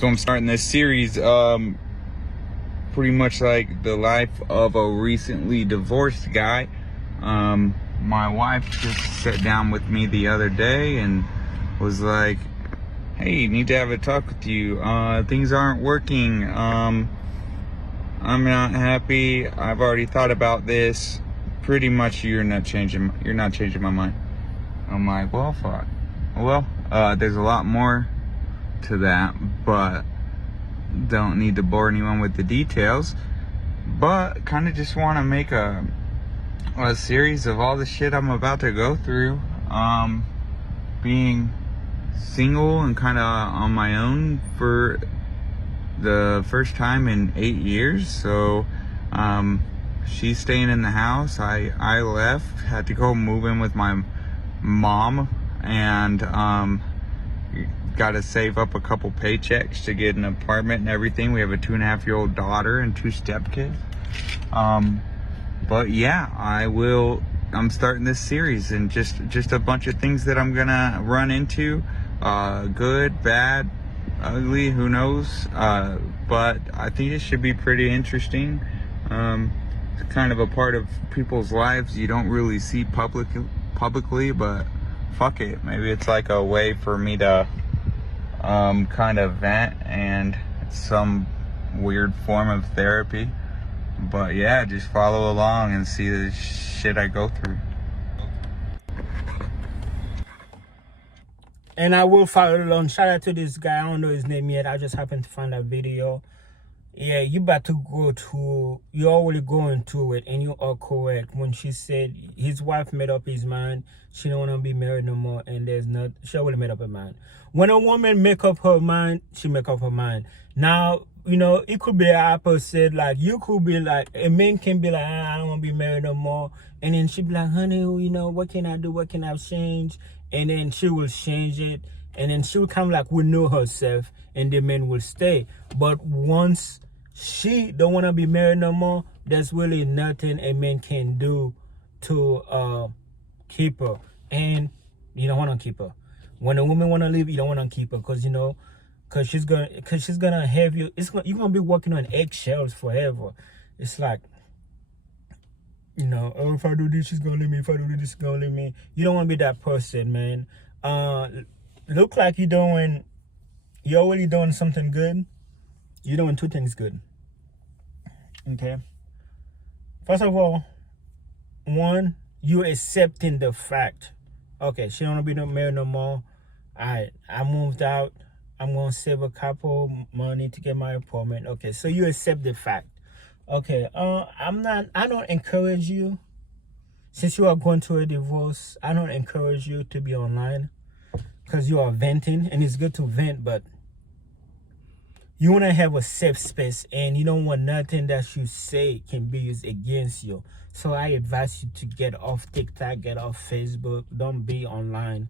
So I'm starting this series, pretty much like the life of a recently divorced guy. My wife just sat down with me the other day and was like, hey, need to have a talk with you. Things aren't working. I'm not happy. I've already thought about this. Pretty much you're not changing my mind. I'm like, well, fuck. Well, there's a lot more to that, but don't need to bore anyone with the details. But kind of just want to make a series of all the shit I'm about to go through. Being single and kind of on my own for the first time in 8 years. So she's staying in the house. I left, had to go move in with my mom, and got to save up a couple paychecks to get an apartment and everything. We have a 2.5-year-old daughter and 2 stepkids. But yeah, I'm starting this series, and just a bunch of things that I'm gonna run into, good, bad, ugly, who knows, but I think it should be pretty interesting. It's kind of a part of people's lives you don't really see publicly, but fuck it, maybe it's like a way for me to kind of vent, and some weird form of therapy. But yeah, just follow along and see the shit I go through. And I will follow along. Shout out to this guy. I don't know his name yet. I just happened to find that video. Yeah, you about to go to, you're already going through it, and you are correct when she said his wife made up his mind. She don't want to be married no more, and she already made up her mind. When a woman make up her mind, she make up her mind. Now, it could be the opposite. Like, you could be like, a man can be like, I don't want to be married no more. And then she be like, honey, what can I do? What can I change? And then she will change it. And then she will kind of like renew herself, and the man will stay. But once she don't want to be married no more, there's really nothing a man can do to keep her. And you don't want to keep her. When a woman want to leave, you don't want to keep her, because she's gonna have you. You're gonna be working on eggshells forever. It's like, oh, if I do this, she's gonna leave me. If I do this, she's gonna leave me. You don't want to be that person, man. Look like you're already doing something good. You're doing 2 things good. Okay. First of all, one, you accepting the fact. Okay, she don't want to be married no more. I moved out. I'm gonna save a couple money to get my apartment. Okay, so you accept the fact. Okay, I don't encourage you, since you are going through a divorce, I don't encourage you to be online, because you are venting, and it's good to vent, but you want to have a safe space, and you don't want nothing that you say can be used against you. So I advise you to get off TikTok, get off Facebook. Don't be online.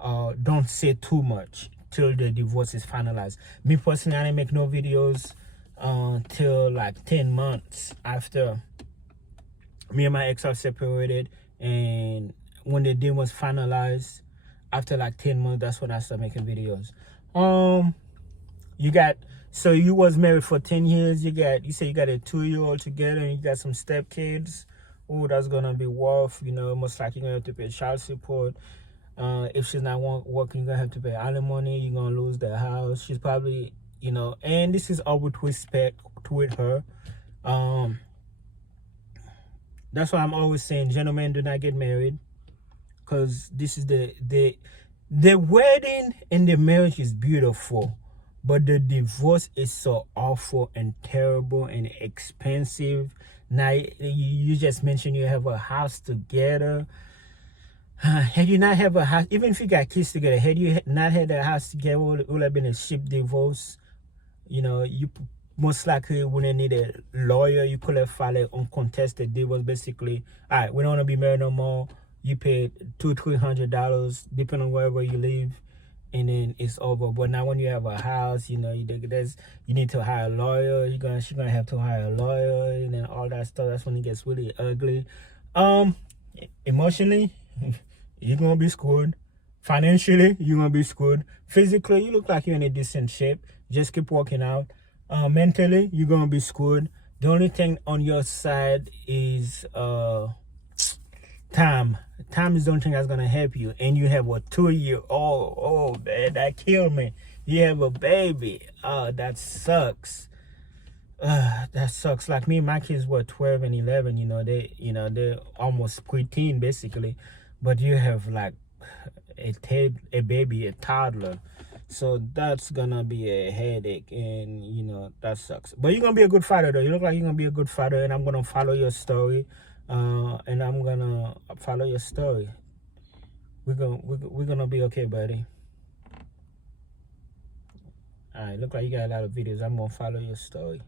Don't say too much till the divorce is finalized. Me personally, I didn't make no videos till like 10 months after me and my ex are separated, and when the deal was finalized, after like 10 months, that's when I started making videos. So you was married for 10 years. You say you got a 2-year-old together, and you got some stepkids. Oh, that's gonna be rough. Most likely you're gonna have to pay child support. If she's not working, you're gonna have to pay alimony. You're gonna lose the house. She's probably, and this is all with respect with her. That's why I'm always saying, gentlemen, do not get married, because this is the wedding and the marriage is beautiful, but the divorce is so awful and terrible and expensive. Now, you just mentioned you have a house together. Had you not have a house, even if you got kids together, had you not had a house together, it would have been a ship divorce. You most likely wouldn't need a lawyer. You could have filed an uncontested divorce. Basically, all right, we don't want to be married no more. You pay $200-$300, depending on wherever you live, and then it's over. But now when you have a house, you need to hire a lawyer. She's gonna have to hire a lawyer, and then all that stuff. That's when it gets really ugly. Emotionally, you're gonna be screwed. Financially, you're gonna be screwed. Physically, you look like you're in a decent shape. Just keep working out. Mentally, you're gonna be screwed. The only thing on your side is time. Time is the only thing that's gonna help you. And you have a 2-year-old. Oh man, that killed me. You have a baby. Oh, that sucks. That sucks. Like me, my kids were 12 and 11. They're almost preteen basically. But you have like a baby, a toddler. So that's gonna be a headache, and that sucks. But you're gonna be a good father, though. You look like you're gonna be a good father, and I'm gonna follow your story. And I'm gonna follow your story. We're gonna be okay, buddy. All right, look like you got a lot of videos. I'm gonna follow your story.